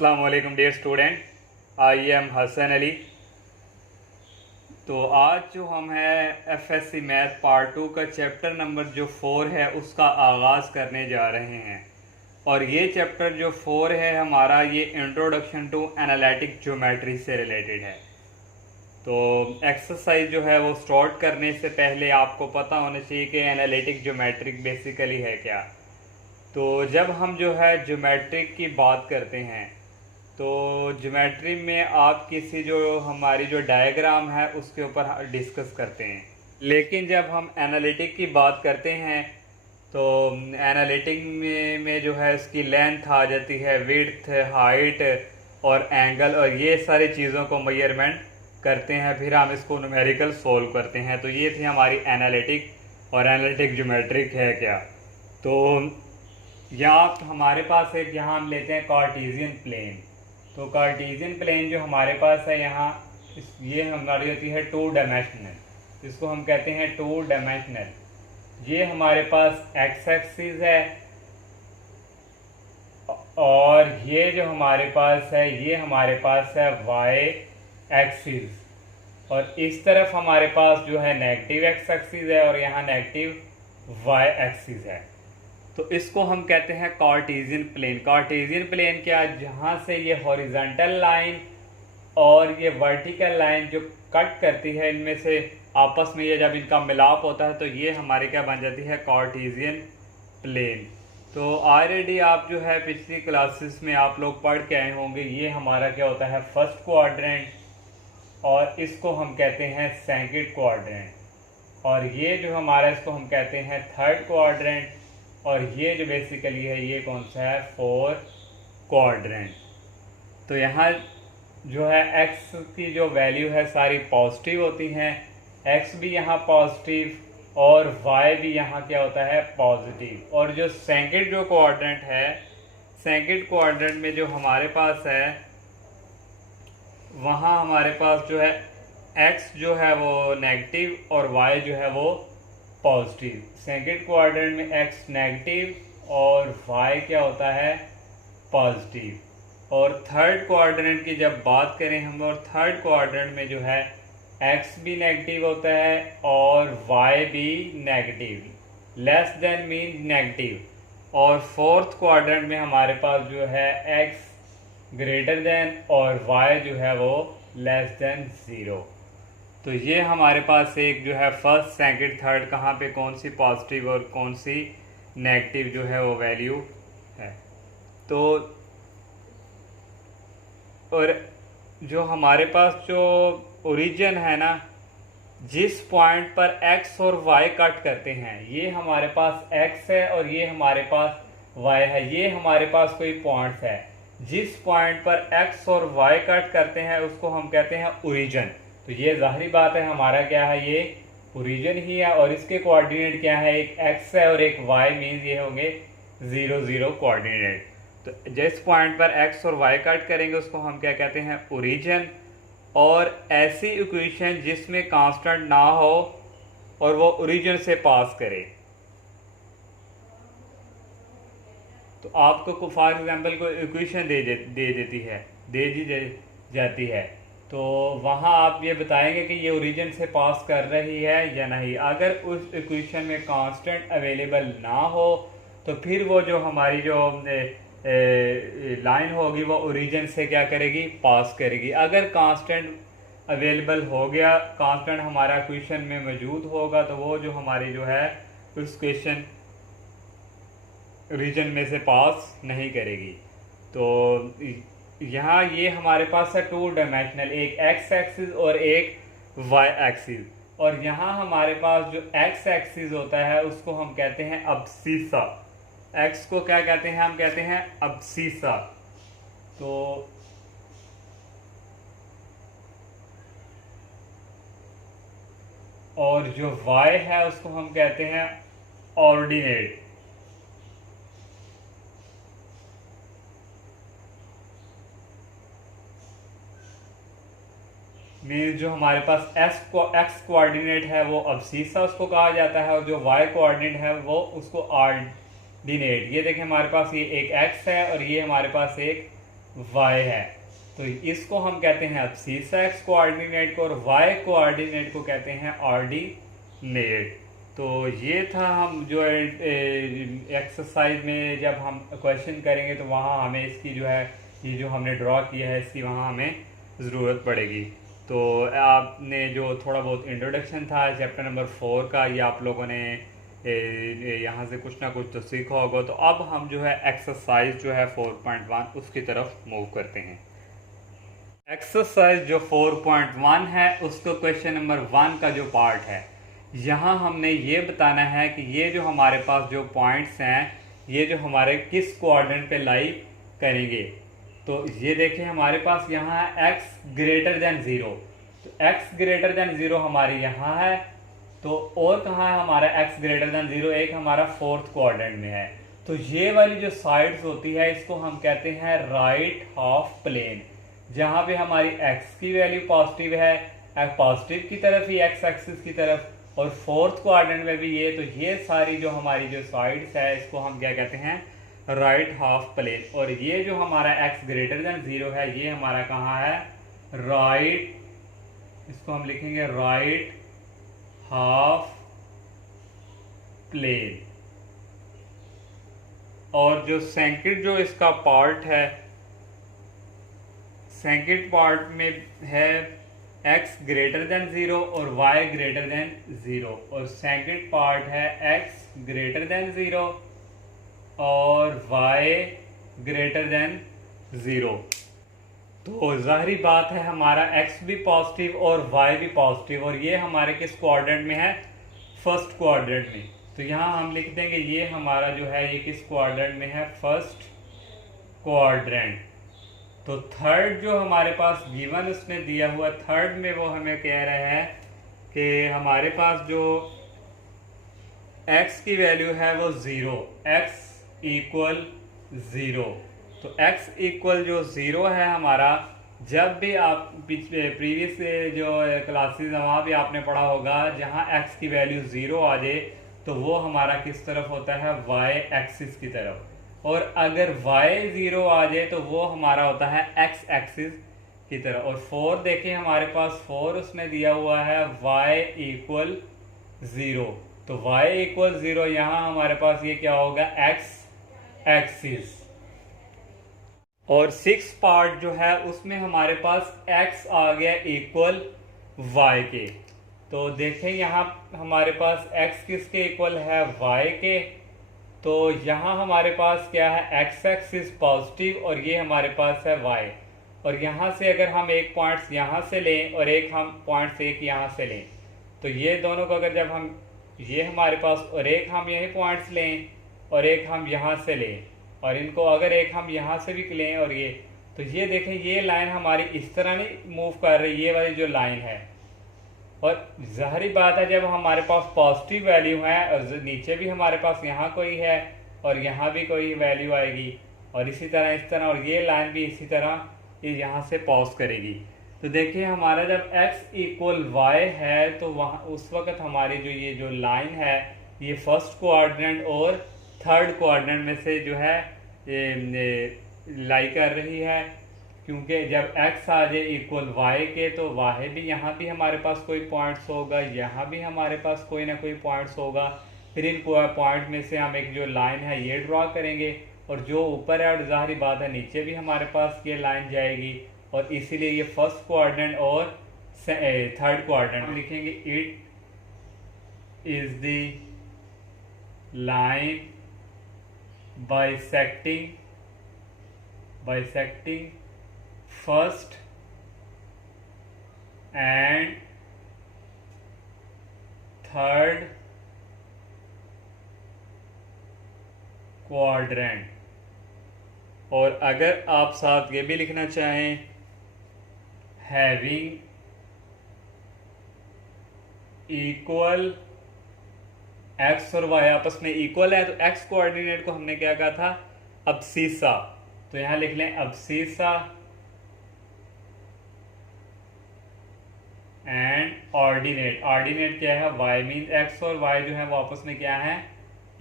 अस्सलाम वालेकुम dear student, I am Hasan Ali. तो आज जो हम है एफएससी मैथ पार्ट 2 का चैप्टर नंबर जो 4 है उसका आगाज़ करने जा रहे हैं। और ये चैप्टर जो 4 है हमारा, ये इंट्रोडक्शन टू एनालिटिक ज्योमेट्री से रिलेटेड है। तो एक्सरसाइज जो है वो स्टार्ट करने से पहले आपको पता होना चाहिए कि एनालिटिक ज्योमेट्रिक बेसिकली है क्या। तो जब हम जो है ज्योमेट्रिक की बात करते हैं तो ज्योमेट्री में आप किसी जो हमारी जो डायग्राम है उसके ऊपर डिस्कस करते हैं, लेकिन जब हम एनालिटिक की बात करते हैं तो एनालिटिक में जो है इसकी लेंथ आ जाती है, विड्थ, हाइट और एंगल, और ये सारी चीज़ों को मेजरमेंट करते हैं, फिर हम इसको न्यूमेरिकल सोल्व करते हैं। तो ये थी हमारी एनालिटिक। और एनालिटिक ज्योमेट्रिक है क्या। तो यहाँ हमारे पास एक, यहाँ हम लेते हैं कार्टेशियन प्लेन। तो कार्टेशियन प्लेन जो हमारे पास है यहाँ, ये हमारी होती है 2 डायमेंशनल, इसको हम कहते हैं 2 डायमेंशनल। ये हमारे पास एक्स एक्सिस है और ये जो हमारे पास है ये हमारे पास है वाई एक्सिस, और इस तरफ हमारे पास जो है नेगेटिव एक्स एक्सिस है और यहाँ नेगेटिव वाई एक्सिस है। तो इसको हम कहते हैं कार्टेशियन प्लेन। कार्टेशियन प्लेन क्या, जहाँ से ये हॉरिजॉन्टल लाइन और ये वर्टिकल लाइन जो कट करती है, इनमें से आपस में ये जब इनका मिलाप होता है तो ये हमारे क्या बन जाती है, कार्टेशियन प्लेन। तो ऑलरेडी आप जो है पिछली क्लासेस में आप लोग पढ़ के आए होंगे, ये हमारा क्या होता है, फर्स्ट क्वाड्रेंट, और इसको हम कहते हैं सेकंड क्वाड्रेंट, और ये जो हमारा इसको हम कहते हैं थर्ड क्वाड्रेंट, और ये जो बेसिकली है ये कौन सा है, फोर्थ क्वाड्रेंट। तो यहाँ जो है x की जो वैल्यू है सारी पॉजिटिव होती हैं, x भी यहाँ पॉजिटिव और y भी यहाँ क्या होता है, पॉजिटिव। और जो सेकंड जो क्वाड्रेंट है, सेकंड क्वाड्रेंट में जो हमारे पास है वहाँ हमारे पास जो है x जो है वो नेगेटिव और y जो है वो पॉजिटिव। सेकंड क्वाड्रेंट में x नेगेटिव और y क्या होता है, पॉजिटिव। और थर्ड क्वाड्रेंट की जब बात करें हम, और थर्ड क्वाड्रेंट में जो है x भी नेगेटिव होता है और y भी negative, less than mean negative. और फोर्थ क्वाड्रेंट में हमारे पास जो है x ग्रेटर देन और y जो है वो लेस देन 0। तो ये हमारे पास एक जो है फर्स्ट सेकंड थर्ड कहाँ पे कौन सी पॉजिटिव और कौन सी नेगेटिव जो है वो वैल्यू है। तो और जो हमारे पास जो ओरिजिन है ना, जिस पॉइंट पर x और y कट करते हैं, ये हमारे पास x है और ये हमारे पास y है, ये हमारे पास कोई पॉइंट्स है, जिस पॉइंट पर x और y कट करते हैं उसको हम कहते हैं ओरिजिन। तो ये जाहिर बात है हमारा क्या है, ये ओरिजिन ही है, और इसके कोऑर्डिनेट क्या है, एक x है और एक y, मीन्स ये होंगे 0 0 कोऑर्डिनेट। तो जिस पॉइंट पर x और y कट करेंगे उसको हम क्या कहते हैं, ओरिजिन। और ऐसी इक्वेशन जिसमें कांस्टेंट ना हो और वो ओरिजिन से पास करे, तो आपको फॉर एग्जांपल कोई इक्वेशन दे दी जाती है, तो वहाँ आप ये बताएंगे कि ये ओरिजिन से पास कर रही है या नहीं। अगर उस इक्वेशन में कांस्टेंट अवेलेबल ना हो तो फिर वो जो हमारी जो लाइन होगी वो ओरिजिन से क्या करेगी, पास करेगी। अगर कांस्टेंट अवेलेबल हो गया, कांस्टेंट हमारा इक्वेशन में मौजूद होगा, तो वो जो हमारी जो है उस क्वेश्चन ओरिजिन में से पास नहीं करेगी। तो यहाँ ये हमारे पास है 2 डायमेंशनल, एक x एक्सिस और एक y एक्सिस, और यहाँ हमारे पास जो x एक्सिस होता है उसको हम कहते हैं अब्सीसा। x को क्या कहते हैं, हम कहते हैं अब्सीसा। तो और जो y है उसको हम कहते हैं ऑर्डिनेट। मीन जो हमारे पास x कोऑर्डिनेट है वो अब्सीसा उसको कहा जाता है, और जो y कोऑर्डिनेट है वो उसको ऑर्डिनेट। ये देखें हमारे पास ये एक x है और ये हमारे पास एक वाई है। तो इसको हम कहते हैं अब्सीसा एक्स कोऑर्डिनेट को, और वाई कोऑर्डिनेट को कहते हैं ऑर्डिनेट। तो ये था हम जो एक्सरसाइज में जब हम क्वेश्चन करेंगे तो वहाँ हमें इसकी जो है ये जो हमने ड्रॉ किया है इसकी वहाँ हमें ज़रूरत पड़ेगी। तो आपने जो थोड़ा बहुत इंट्रोडक्शन था चैप्टर नंबर 4 का, ये आप लोगों ने यहाँ से कुछ ना कुछ तो सीखा होगा। तो अब हम जो है एक्सरसाइज जो है 4.1 उसकी तरफ मूव करते हैं। एक्सरसाइज जो 4.1 है उसको क्वेश्चन नंबर 1 का जो पार्ट है, यहाँ हमने ये बताना है कि ये जो हमारे पास जो पॉइंट्स हैं ये जो हमारे किस कोऑर्डिनेट पे लाई करेंगे। तो ये देखें हमारे पास यहाँ है x ग्रेटर देन 0, तो x ग्रेटर देन 0 हमारे यहाँ है। तो और कहाँ है हमारा x ग्रेटर देन 0, एक हमारा फोर्थ क्वाड्रेंट में है। तो ये वाली जो साइड्स होती है इसको हम कहते हैं राइट हाफ प्लेन, जहाँ पे हमारी x की वैल्यू पॉजिटिव है, पॉजिटिव की तरफ ही x एक्सिस की तरफ, और फोर्थ क्वाड्रेंट में भी ये। तो ये सारी जो हमारी जो साइड्स है इसको हम क्या कहते हैं, राइट हाफ प्लेन। और ये जो हमारा x ग्रेटर देन 0 है ये हमारा कहाँ है, राइट, इसको हम लिखेंगे राइट हाफ प्लेन। और जो सेकंड जो इसका पार्ट है, सेकंड पार्ट में है x ग्रेटर देन 0 और y ग्रेटर देन 0, और सेकंड पार्ट है x ग्रेटर देन 0 और y ग्रेटर देन 0। तो जाहिर बात है हमारा x भी पॉजिटिव और y भी पॉजिटिव, और ये हमारे किस क्वाड्रेंट में है, फर्स्ट क्वाड्रेंट में। तो यहाँ हम लिख देंगे ये हमारा जो है ये किस क्वाड्रेंट में है, फर्स्ट क्वाड्रेंट। तो थर्ड जो हमारे पास गिवन उसने दिया हुआ थर्ड में वो हमें कह रहा है कि हमारे पास जो x की वैल्यू है वो 0, x इक्वल 0। तो x इक्वल जो 0 है हमारा, जब भी आप प्रीवियस जो क्लासेस है वहाँ भी आपने पढ़ा होगा, जहाँ x की वैल्यू 0 आ जाए तो वो हमारा किस तरफ होता है, y एक्सिस की तरफ, और अगर y 0 आ जाए तो वो हमारा होता है x एक्सिस की तरफ। और 4 देखें हमारे पास 4 उसने दिया हुआ है y इक्वल 0, तो y इक्वल 0 यहाँ हमारे पास ये क्या होगा, x एक्सिस। और 6 पार्ट जो है उसमें हमारे पास x आ गया इक्वल y के। तो देखें यहाँ हमारे पास x किसके इक्वल है, y के। तो यहाँ हमारे पास क्या है, x एक्सिस पॉजिटिव और ये हमारे पास है y। और यहाँ से अगर हम एक पॉइंट्स यहाँ से लें और एक हम पॉइंट्स एक यहाँ से लें, तो ये दोनों को अगर जब हम ये हमारे पास और एक हम यही पॉइंट्स लें और एक हम यहाँ से लें, और इनको अगर एक हम यहाँ से भी लें और ये, तो ये देखें ये लाइन हमारी इस तरह नहीं मूव कर रही, ये वाली जो लाइन है। और ज़ाहिरी बात है जब हमारे पास पॉजिटिव वैल्यू है और नीचे भी हमारे पास यहाँ कोई है और यहाँ भी कोई वैल्यू आएगी, और इसी तरह इस तरह, और ये लाइन भी इसी तरह ये यहाँ से पॉज करेगी। तो देखिए हमारा जब x इक्वल y है तो वहाँ उस वक्त हमारी जो ये जो लाइन है ये फर्स्ट कोऑर्डिनेट और थर्ड कोऑर्डिनेट में से जो है लाई कर रही है, क्योंकि जब x आ जाए इक्वल y के तो y भी यहाँ भी हमारे पास कोई पॉइंट्स होगा, यहाँ भी हमारे पास कोई ना कोई पॉइंट्स होगा। फिर इन पॉइंट में से हम एक जो लाइन है ये ड्रॉ करेंगे, और जो ऊपर है और ज़ाहिर बात है नीचे भी हमारे पास ये लाइन जाएगी, और इसीलिए ये फर्स्ट कोऑर्डिनेट और थर्ड कोऑर्डिनेट लिखेंगे। It is the line bisecting first and third quadrant। और अगर आप साथ ये भी लिखना चाहें, having equal x और y आपस में इक्वल है, तो x कोऑर्डिनेट को हमने क्या कहा था, अब्सीसा। तो यहां लिख लें अब्सीसा एंड ऑर्डिनेट। ऑर्डिनेट क्या है, y मीन x और y जो है वो आपस में क्या है,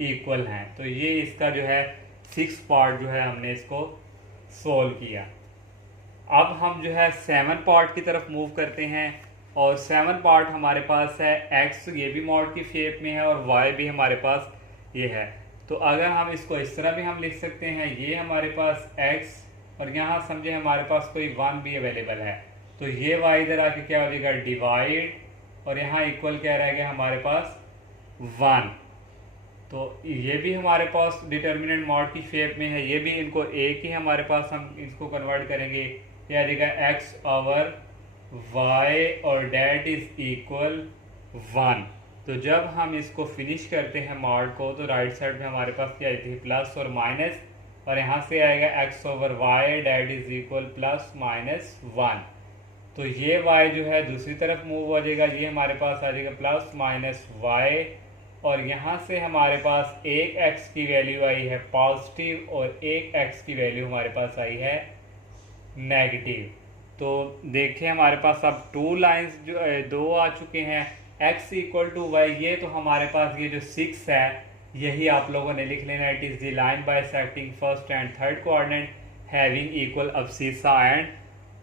इक्वल हैं। तो ये इसका जो है 6 पार्ट जो है हमने इसको सोल्व किया। अब हम जो है 7 पार्ट की तरफ मूव करते हैं, और 7 पार्ट हमारे पास है एक्स, ये भी मॉड की शेप में है, और वाई भी हमारे पास ये है। तो अगर हम इसको इस तरह भी हम लिख सकते हैं, ये हमारे पास एक्स, और यहाँ समझे हमारे पास कोई 1 भी अवेलेबल है, तो ये वाई इधर आके क्या हो जाएगा डिवाइड, और यहाँ इक्वल क्या रहेगा हमारे पास 1। तो ये भी हमारे पास डिटर्मिनेंट मॉड की शेप में है, ये भी इनको एक ही हमारे पास, हम इसको कन्वर्ट करेंगे, ये आ जाएगा एक्स ओवर वाई और डेट इज इक्वल 1। तो जब हम इसको फिनिश करते हैं मॉड को, तो राइट साइड में हमारे पास क्या आई थी प्लस और माइनस, और यहाँ से आएगा x over y that is equal plus minus 1। तो ये y जो है दूसरी तरफ मूव हो जाएगा, ये हमारे पास आ जाएगा प्लस माइनस वाई, और यहाँ से हमारे पास एक x की वैल्यू आई है पॉजिटिव, और एक x की वैल्यू हमारे पास आई है नेगेटिव। तो देखिए हमारे पास अब 2 लाइंस जो 2 आ चुके हैं, x इक्वल टू वाई, ये तो हमारे पास ये जो 6 है यही आप लोगों ने लिख लेना, it is the line bisecting first and third coordinate having equal abscissa and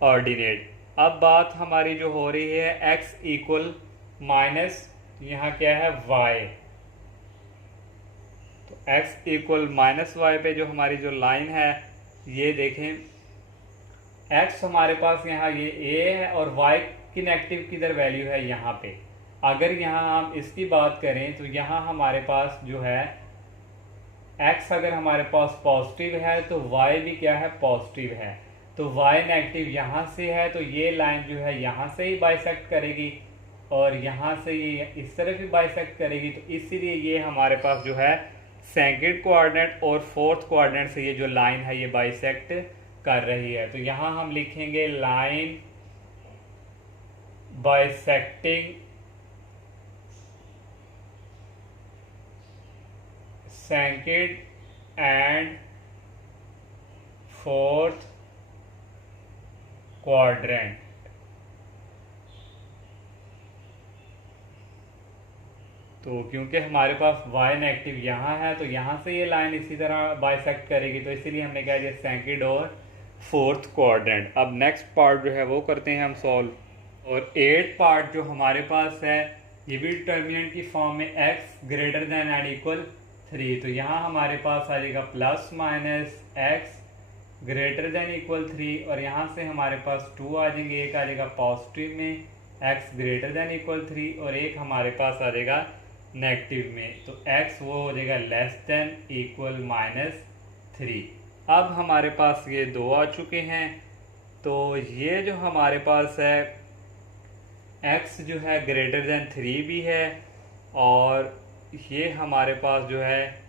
ordinate. अब बात हमारी जो हो रही है x इक्वल माइनस यहाँ क्या है y, तो x इक्वल माइनस वाई पे जो हमारी जो लाइन है, ये देखें x हमारे पास यहाँ ये a है, और y की नेगेटिव किधर वैल्यू है यहाँ पे। अगर यहाँ हम इसकी बात करें तो यहाँ हमारे पास जो है x अगर हमारे पास पॉजिटिव है तो y भी क्या है पॉजिटिव है, तो y नेगेटिव यहाँ से है, तो ये लाइन जो है यहाँ से ही बाइसेक्ट करेगी, और यहाँ से ये इस तरफ भी बाइसेक्ट करेगी, तो इसीलिए ये हमारे पास जो है सेकंड कोऑर्डिनेट और फोर्थ कोऑर्डिनेट से ये जो लाइन है ये बाइसेक्ट कर रही है। तो यहाँ हम लिखेंगे line bisecting second and fourth quadrant. तो क्योंकि हमारे पास y नेगेटिव यहाँ है, तो यहाँ से ये लाइन इसी तरह बाइसेक्ट करेगी, तो इसीलिए हमने कहा ये सेकंड और फोर्थ क्वाड्रेंट। अब नेक्स्ट पार्ट जो है वो करते हैं हम सॉल्व, और 8 पार्ट जो हमारे पास है ये भी डिटर्मिनेंट की फॉर्म में x greater than and equal 3। तो यहाँ हमारे पास आ जाएगा plus minus x greater than equal 3, और यहाँ से हमारे पास 2 आ जाएंगे, एक आ जाएगा पॉजिटिव में x ग्रेटर देन इक्वल 3, और एक हमारे पास आ जाएगा नेगेटिव में, तो x वो हो जाएगा लेस देन इक्वल माइनस 3। अब हमारे पास ये 2 आ चुके हैं, तो ये जो हमारे पास है x जो है ग्रेटर देन 3 भी है, और ये हमारे पास जो है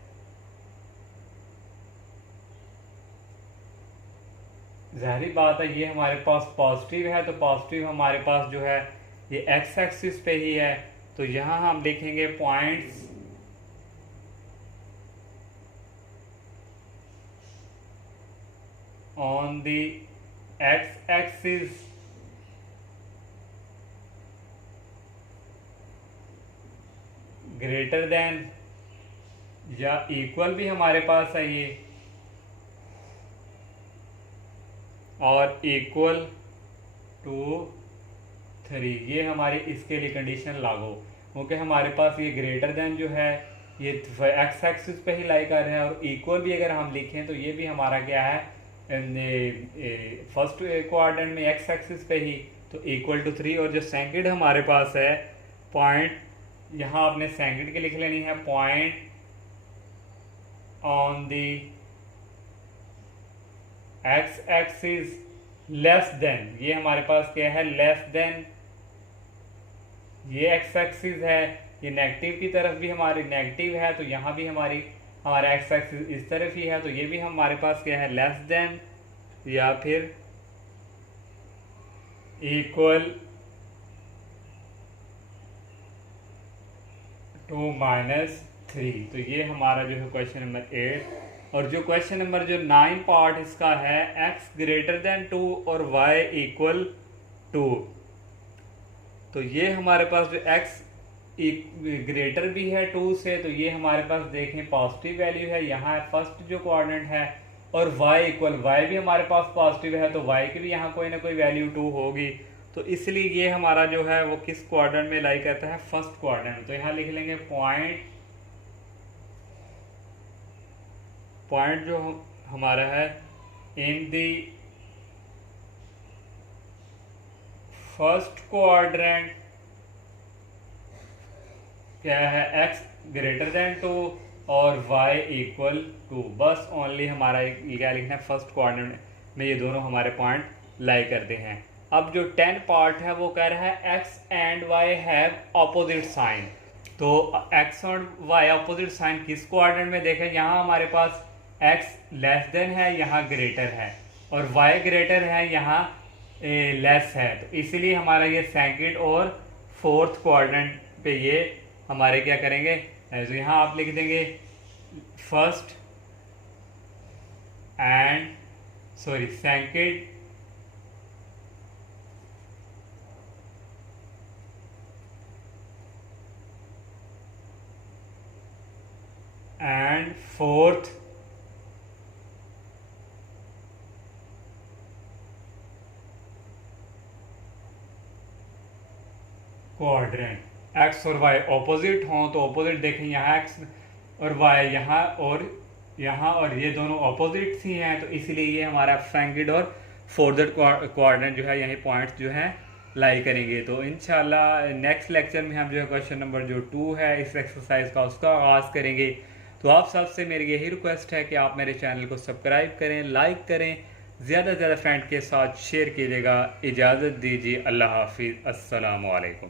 ज़ाहिर बात है ये हमारे पास पॉजिटिव है, तो पॉजिटिव हमारे पास जो है ये x एक्सिस पे ही है, तो यहाँ हम लिखेंगे points on the x axis greater than या इक्वल भी हमारे पास है ये, और इक्वल टू 3, ये हमारी इसके लिए कंडीशन लागू, क्योंकि हमारे पास ये ग्रेटर देन जो है ये एक्स एक्सिस पे ही लाई कर रहे हैं, और इक्वल भी अगर हम लिखें तो ये भी हमारा क्या है फर्स्ट क्वाड्रेंट में एक्स एक्सिस पे ही, तो इक्वल टू 3। और जो सेकंड हमारे पास है पॉइंट, यहाँ आपने सेकंड के लिख लेनी है point on the x axis less than, ये हमारे पास क्या है लेस देन, ये एक्स एक्सिस है, ये नेगेटिव की तरफ भी हमारी नेगेटिव है, तो यहाँ भी हमारा एक्स एक्सिस इस तरफ ही है, तो ये भी हमारे पास क्या है लेस देन या फिर इक्वल टू माइनस 3। तो ये हमारा जो है क्वेश्चन नंबर 8। और जो क्वेश्चन नंबर जो 9 पार्ट इसका है x ग्रेटर देन 2 और y इक्वल 2। तो ये हमारे पास जो x ग्रेटर भी है 2 से, तो ये हमारे पास देखें पॉजिटिव वैल्यू है, यहाँ फर्स्ट जो कोऑर्डिनेट है और y इक्वल y भी हमारे पास पॉजिटिव है तो y की भी यहाँ कोई ना कोई वैल्यू 2 होगी। तो इसलिए ये हमारा जो है वो किस क्वाड्रेंट में लाई करता है, फर्स्ट क्वाड्रेंट। तो यहाँ लिख लेंगे पॉइंट जो हमारा है इन दी फर्स्ट क्वाड्रेंट क्या है, x ग्रेटर देन 2 और y इक्वल 2। बस ओनली हमारा क्या लिखना है, फर्स्ट क्वाड्रेंट में ये दोनों हमारे पॉइंट लाई करते हैं। अब जो 10 पार्ट है वो कह रहा है x and y have opposite sign. तो x और y ऑपोजिट साइन किस क्वाड्रेंट में, देखें यहाँ हमारे पास x लेस देन है, यहाँ ग्रेटर है, और y ग्रेटर है, यहाँ लेस है। तो इसीलिए हमारा ये सेकंड और फोर्थ क्वाड्रेंट पे ये हमारे क्या करेंगे, तो यहाँ आप लिख देंगे first and second and fourth quadrant. X और वाई ऑपोजिट हों तो ऑपोजिट देखें, यहाँ एक्स और वाई यहाँ और ये दोनों ऑपोजिट ही हैं, तो इसलिए ये हमारा सेकंड और फोर्थ क्वाड्रेंट जो है यही पॉइंट्स जो है लाई करेंगे। तो इंशाल्लाह नेक्स्ट लेक्चर में हम जो है क्वेश्चन नंबर जो 2 है इस एक्सरसाइज का उसका आगाज़ करेंगे। तो आप सबसे मेरी यही रिक्वेस्ट है कि आप मेरे चैनल को सब्सक्राइब करें, लाइक करें, ज़्यादा से ज़्यादा फ्रेंड के साथ शेयर कीजिएगा। इजाज़त दीजिए, अल्लाह हाफिज़, अस्सलामु अलैकुम।